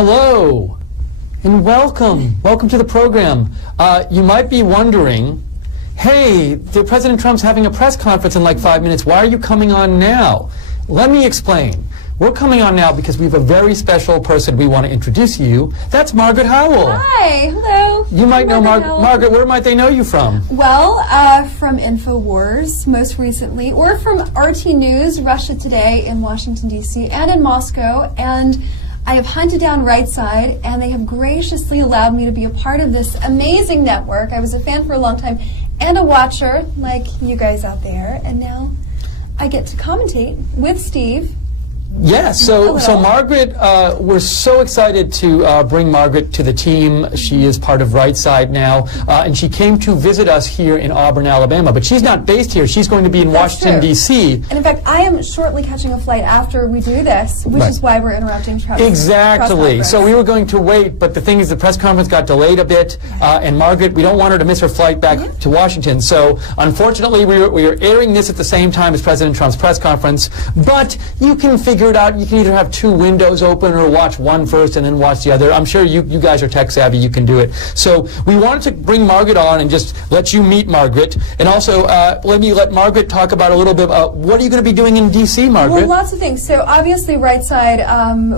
Hello and welcome. Welcome to the program. You might be wondering, hey, President Trump's having a press conference in like 5 minutes. Why are you coming on now? Let me explain. We're coming on now because we have a very special person we want to introduce you. That's Margaret Howell. Hi, hello. You might know Margaret. Where might they know you from? Well, from InfoWars most recently, or from RT News, Russia Today in Washington, D.C., and in Moscow. And I have hunted down Right Side, and they have graciously allowed me to be a part of this amazing network. I was a fan for a long time and a watcher, like you guys out there, and now I get to commentate with Steve. Yes, so Margaret, we're so excited to bring Margaret to the team. She is part of Right Side now, and she came to visit us here in Auburn, Alabama. But she's not based here. She's going to be in Washington, D.C. And in fact, I am shortly catching a flight after we do this, which is why we're interrupting Trump. Exactly. So we were going to wait, but the thing is the press conference got delayed a bit, and Margaret, we don't want her to miss her flight back to Washington. So unfortunately, we are airing this at the same time as President Trump's press conference, but you can figure it out. You can either have two windows open or watch one first and then watch the other. I'm sure you guys are tech savvy. You can do it. So we wanted to bring Margaret on and just let you meet Margaret. And also, let Margaret talk about a little bit about what are you going to be doing in D.C., Margaret? Well, lots of things. So obviously, Right Side,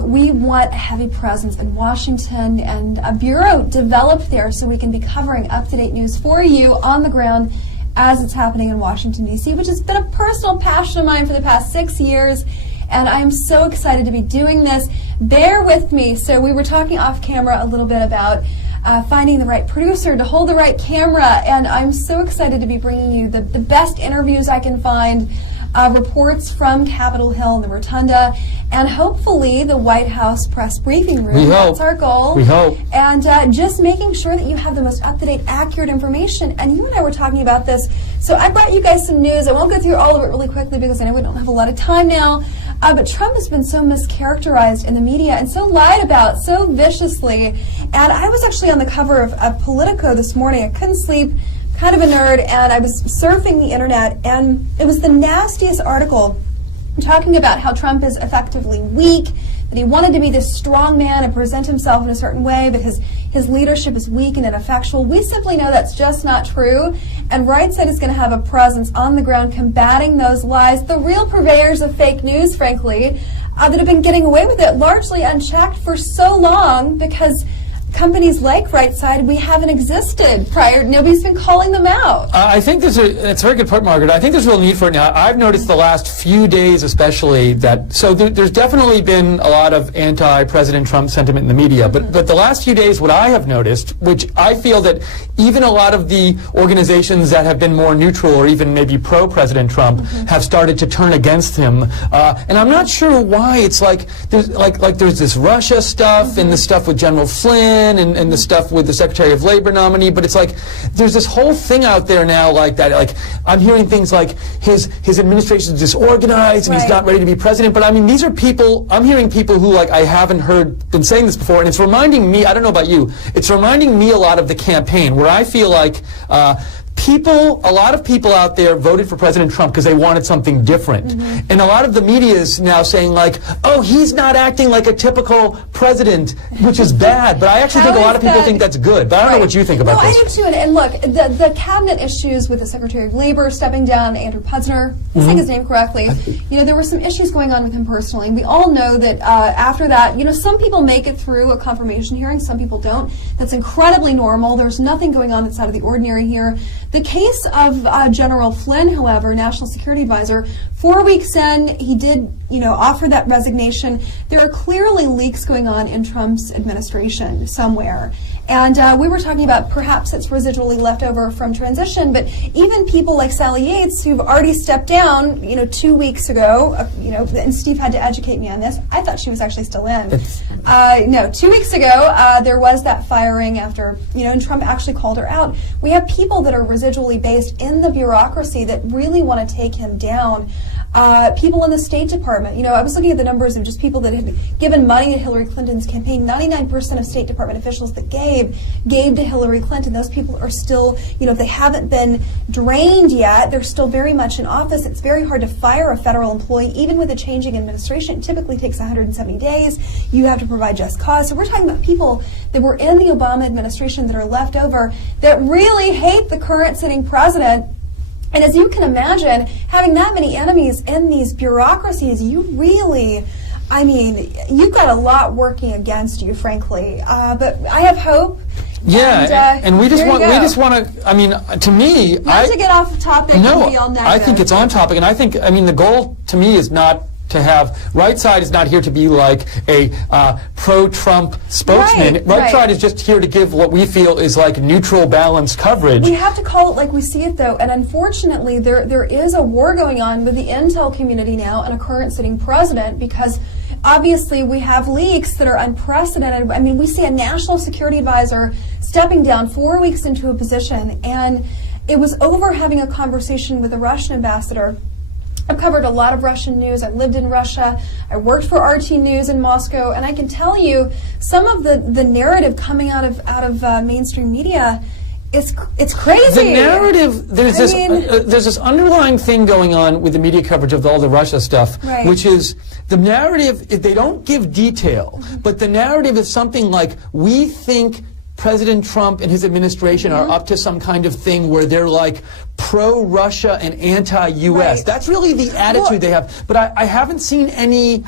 we want a heavy presence in Washington and a bureau developed there so we can be covering up-to-date news for you on the ground as it's happening in Washington, D.C., which has been a personal passion of mine for the past 6 years. And I'm so excited to be doing this. Bear with me. So we were talking off camera a little bit about finding the right producer to hold the right camera, and I'm so excited to be bringing you the best interviews I can find, reports from Capitol Hill and the Rotunda, and hopefully the White House press briefing room. That's our goal. We hope. And just making sure that you have the most up-to-date, accurate information. And you and I were talking about this. So I brought you guys some news. I won't go through all of it really quickly because I know we don't have a lot of time now. But Trump has been so mischaracterized in the media and so lied about so viciously. And I was actually on the cover of Politico this morning. I couldn't sleep, kind of a nerd, and I was surfing the internet, and it was the nastiest article talking about how Trump is effectively weak, that he wanted to be this strong man and present himself in a certain way, but his leadership is weak and ineffectual. We simply know that's just not true, and Right Side is going to have a presence on the ground combating those lies, the real purveyors of fake news, frankly, that have been getting away with it largely unchecked for so long because companies like Right Side, we haven't existed prior. Nobody's been calling them out. I think that's a very good point, Margaret. I think there's real need for it now. I've noticed the last few days especially that, so there's definitely been a lot of anti-President Trump sentiment in the media, but the last few days what I have noticed, which I feel that even a lot of the organizations that have been more neutral or even maybe pro-President Trump have started to turn against him. And I'm not sure why. It's like there's this Russia stuff and the stuff with General Flynn and the stuff with the Secretary of Labor nominee, but it's like there's this whole thing out there now like that. Like I'm hearing things like his administration is disorganized and he's not ready to be president. But I mean, these are people. I'm hearing people who like I haven't been saying this before, and it's reminding me. I don't know about you. It's reminding me a lot of the campaign where I feel like. A lot of people out there voted for President Trump because they wanted something different. And a lot of the media is now saying like, oh, he's not acting like a typical president, which is bad. But I actually think a lot of people think that's good. But I don't know what you think about this. I do too. And look, the cabinet issues with the Secretary of Labor stepping down, Andrew Pudzner, saying his name correctly, there were some issues going on with him personally. We all know that after that, some people make it through a confirmation hearing, some people don't. That's incredibly normal. There's nothing going on that's out of the ordinary here. The case of General Flynn, however, National Security Advisor, 4 weeks in, he did, offer that resignation. There are clearly leaks going on in Trump's administration somewhere. And we were talking about perhaps it's residually left over from transition, but even people like Sally Yates, who've already stepped down, 2 weeks ago, and Steve had to educate me on this. I thought she was actually still in. No, 2 weeks ago, there was that firing after, and Trump actually called her out. We have people that are residually based in the bureaucracy that really want to take him down. People in the State Department. You know, I was looking at the numbers of just people that had given money to Hillary Clinton's campaign. 99% of State Department officials that gave to Hillary Clinton. Those people are still, you know, if they haven't been drained yet, they're still very much in office. It's very hard to fire a federal employee, even with a changing administration. It typically takes 170 days. You have to provide just cause. So we're talking about people that were in the Obama administration that are left over that really hate the current sitting president. And as you can imagine, having that many enemies in these bureaucracies, you really, I mean, you've got a lot working against you, frankly. But I have hope. Yeah, and we just want to. I mean, to me, not to get off topic. No, and be all negative. I think it's on topic, and I mean, the goal to me is not to have right side is not here to be like a pro-Trump spokesman. Right side is just here to give what we feel is like neutral, balanced coverage. We have to call it like we see it, though, and unfortunately, there is a war going on with the intel community now and a current sitting president because obviously we have leaks that are unprecedented. I mean, we see a national security advisor stepping down 4 weeks into a position, and it was over having a conversation with the Russian ambassador. I've covered a lot of Russian news. I've lived in Russia. I worked for RT News in Moscow, and I can tell you some of the narrative coming out of mainstream media. It's crazy. The narrative, there's this underlying thing going on with the media coverage of all the Russia stuff, which is the narrative. They don't give detail, but the narrative is something like, we think President Trump and his administration are up to some kind of thing where they're like pro-Russia and anti-U.S. That's really the attitude they have. But I haven't seen any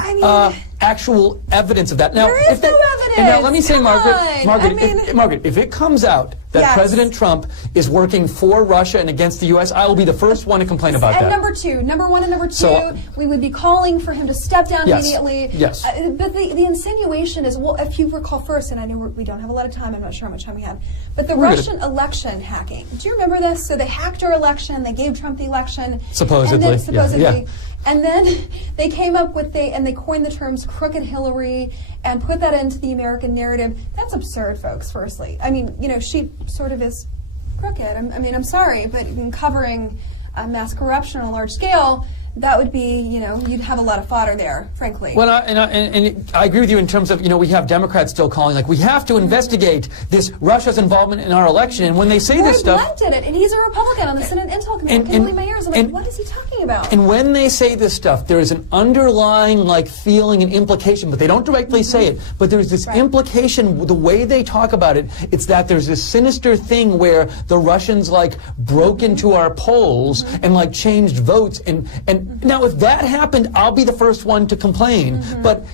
actual evidence of that. Now, there is no evidence. And now let me say, Margaret, if it comes out that President Trump is working for Russia and against the U.S., I will be the first one to complain about that. And number one and number two, we would be calling for him to step down immediately. Yes. But the insinuation is, well, if you recall first, and I know we don't have a lot of time, I'm not sure how much time we have, but the Russian election hacking. Do you remember this? So they hacked our election, they gave Trump the election. Supposedly. Yeah. And then they came up with and they coined the terms crooked Hillary and put that into the American narrative. That's absurd, folks, firstly. I mean, you know, she sort of is crooked. I mean, I'm sorry, but in covering mass corruption on a large scale, that would be, you know, you'd have a lot of fodder there, frankly. Well, and I agree with you in terms of, you know, we have Democrats still calling, like, we have to investigate this Russia's involvement in our election. And when they say this stuff... Roy Blunt did it, and he's a Republican on the Senate Intel Committee. Kimberly Mayers, I'm like, what is he talking about? And when they say this stuff, there is an underlying, like, feeling and implication, but they don't directly say it. But there's this implication, the way they talk about it, it's that there's this sinister thing where the Russians, like, broke into our polls and, like, changed votes. And now, if that happened, I'll be the first one to complain. But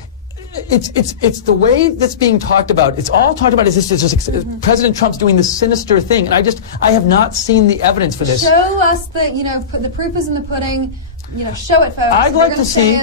it's the way that's being talked about. It's all talked about as just President Trump's doing this sinister thing, and I have not seen the evidence for this. Show us the proof is in the pudding. You know, show it, folks. I'd like to see.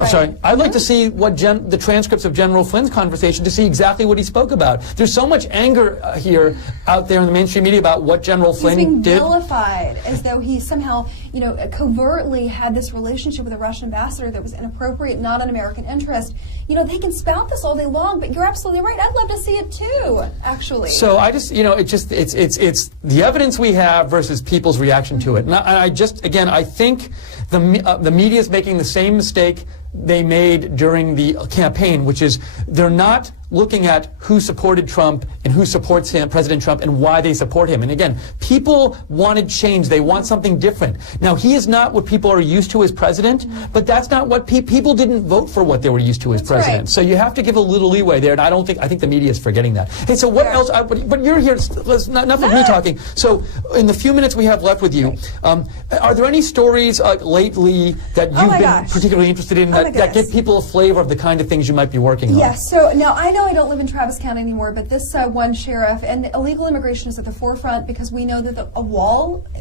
I'd like to see what the transcripts of General Flynn's conversation to see exactly what he spoke about. There's so much anger here out there in the mainstream media about what General Flynn did. He's being vilified as though he somehow, you know, covertly had this relationship with a Russian ambassador that was inappropriate, not in American interest. You know, they can spout this all day long, but you're absolutely right. I'd love to see it too, actually. So I just, you know, it's the evidence we have versus people's reaction to it. And I think the media is making the same mistake they made during the campaign, which is they're not looking at who supported Trump and who supports him, President Trump, and why they support him. And again, people wanted change. They want something different. Now, he is not what people are used to as president, but that's not what people didn't vote for what they were used to as president. Right. So you have to give a little leeway there, and I think the media is forgetting that. Hey, so what else? But you're here. Enough of me talking. So in the few minutes we have left with you, are there any stories lately that you've been particularly interested in that give people a flavor of the kind of things you might be working on? Yes. So now I know I don't live in Travis County anymore, but this one sheriff, and illegal immigration is at the forefront because we know that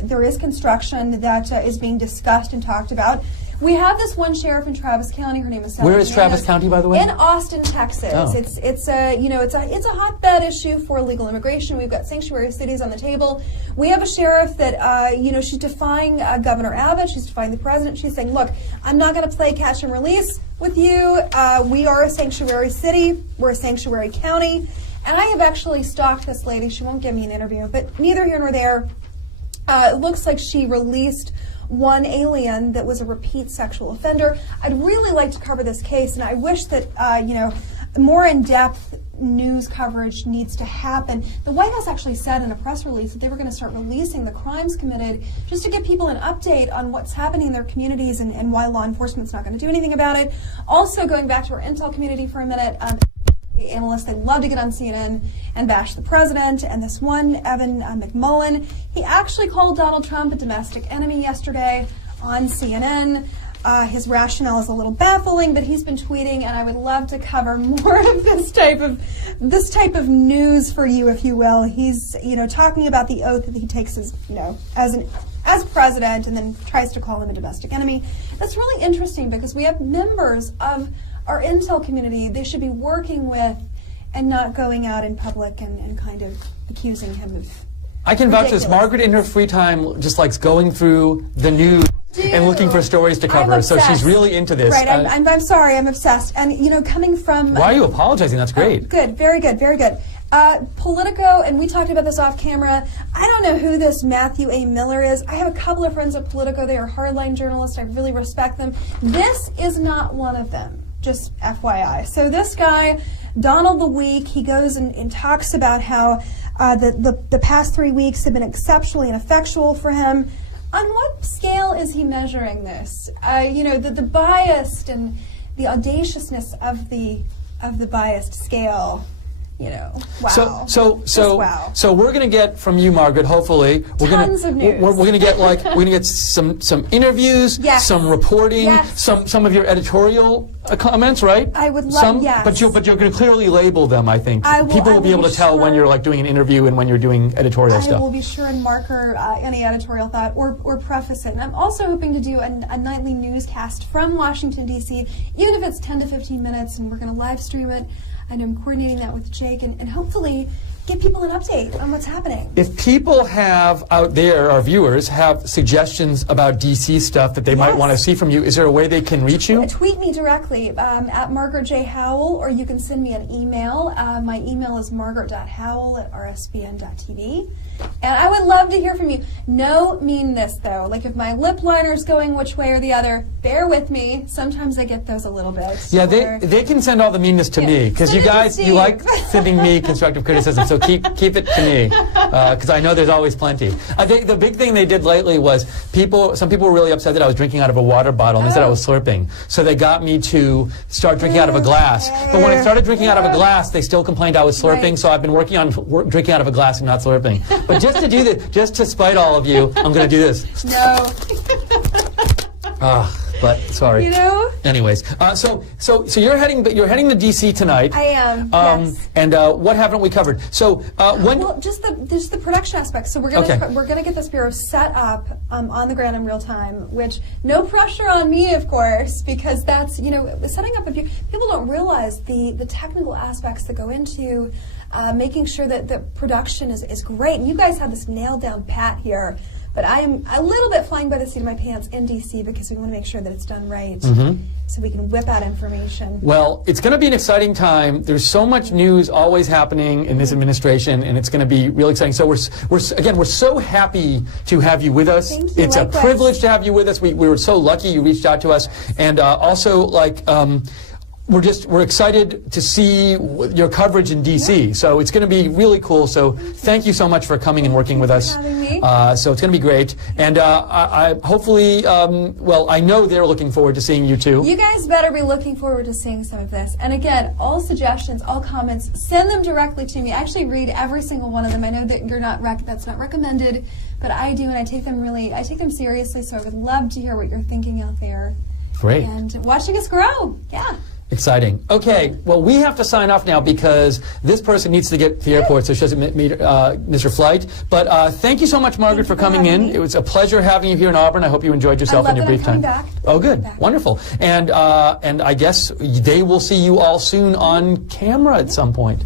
there is construction that is being discussed and talked about. We have this one sheriff in Travis County. Her name is Sally. Where is Travis County, by the way? In Austin, Texas. Oh. It's a hotbed issue for illegal immigration. We've got sanctuary cities on the table. We have a sheriff that she's defying Governor Abbott. She's defying the president. She's saying, look, I'm not going to play catch and release with you. We are a sanctuary city. We're a sanctuary county. And I have actually stalked this lady. She won't give me an interview, but neither here nor there. It looks like she released one alien that was a repeat sexual offender. I'd really like to cover this case, and I wish that, more in-depth news coverage needs to happen. The White House actually said in a press release that they were going to start releasing the crimes committed just to give people an update on what's happening in their communities and why law enforcement's not going to do anything about it. Also, going back to our intel community for a minute, analysts, they love to get on CNN and bash the president. And this one, Evan McMullen, he actually called Donald Trump a domestic enemy yesterday on CNN. His rationale is a little baffling, but he's been tweeting, and I would love to cover more of this type of news for you, if you will. He's, talking about the oath that he takes as, as president, and then tries to call him a domestic enemy. That's really interesting because we have members of our intel community they should be working with, and not going out in public and kind of accusing him of. I can vouch this. Margaret, in her free time, just likes going through the news and looking for stories to cover. So she's really into this. Right. I'm sorry. I'm obsessed. And coming from. Why are you apologizing? That's great. Good. Very good. Very good. Politico, and we talked about this off camera. I don't know who this Matthew A. Miller is. I have a couple of friends at Politico. They are hardline journalists. I really respect them. This is not one of them. Just FYI. So this guy, Donald the Week, he goes and talks about how the past 3 weeks have been exceptionally ineffectual for him. On what scale is he measuring this? The biased and the audaciousness of the biased scale. Wow. So we're going to get from you, Margaret. Hopefully, Tons of news. We're going to get some interviews, yes. some reporting, yes. some of your editorial comments, right? I would love. Some, yes. but you're going to clearly label them. I think people will be able to tell when you're doing an interview and when you're doing editorial stuff. I will be sure and marker any editorial thought or preface it. And I'm also hoping to do a nightly newscast from Washington D.C., even if it's 10 to 15 minutes, and we're going to live stream it. And I'm coordinating that with Jake, and hopefully give people an update on what's happening. If people have out there, our viewers, have suggestions about DC stuff that they might want to see from you, is there a way they can reach you? Tweet me directly at Margaret J. Howell, or you can send me an email. My email is margaret.howell@rsbn.tv. And I would love to hear from you. No meanness, though. Like, if my lip liner's going which way or the other, bear with me. Sometimes I get those a little bit. Yeah, they can send all the meanness to me, because you guys, you like sending me constructive criticism, so keep it to me, because I know there's always plenty. I think the big thing they did lately was some people were really upset that I was drinking out of a water bottle, and they said I was slurping. So they got me to start drinking out of a glass. But when I started drinking out of a glass, they still complained I was slurping, so I've been working on drinking out of a glass and not slurping. But just to do this, just to spite all of you, I'm going to do this. No. But sorry. Anyways, so you're heading to DC tonight. I am. Yes. And what haven't we covered? So when? Well, just the production aspect. So we're gonna get this bureau set up on the ground in real time. Which, no pressure on me, of course, because that's setting up a bureau. People don't realize the technical aspects that go into making sure that the production is great. And you guys have this nailed down pat here. But I am a little bit flying by the seat of my pants in D.C. because we want to make sure that it's done right, so we can whip out information. Well, it's going to be an exciting time. There's so much news always happening in this administration, and it's going to be really exciting. So we're so happy to have you with us. Thank you. It's likewise. A privilege to have you with us. We were so lucky you reached out to us, and also we're excited to see your coverage in D.C. So it's going to be really cool. So thank you so much for coming and working with us. Having me. So it's going to be great. And I hopefully, I know they're looking forward to seeing you too. You guys better be looking forward to seeing some of this. And again, all suggestions, all comments, send them directly to me. I actually read every single one of them. I know that that's not recommended, but I do, and I take them seriously. So I would love to hear what you're thinking out there. Great. And watching us grow. Yeah. Exciting. Okay, well, we have to sign off now because this person needs to get to the airport, so she doesn't miss her flight. But thank you so much, Margaret, for coming in. It was a pleasure having you here in Auburn. I hope you enjoyed yourself in your brief time. Back. Oh, good. Wonderful. And I guess they will see you all soon on camera at some point.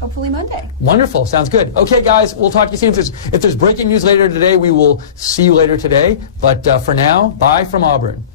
Hopefully Monday. Wonderful. Sounds good. Okay, guys, we'll talk to you soon. If there's breaking news later today, we will see you later today. But for now, bye from Auburn.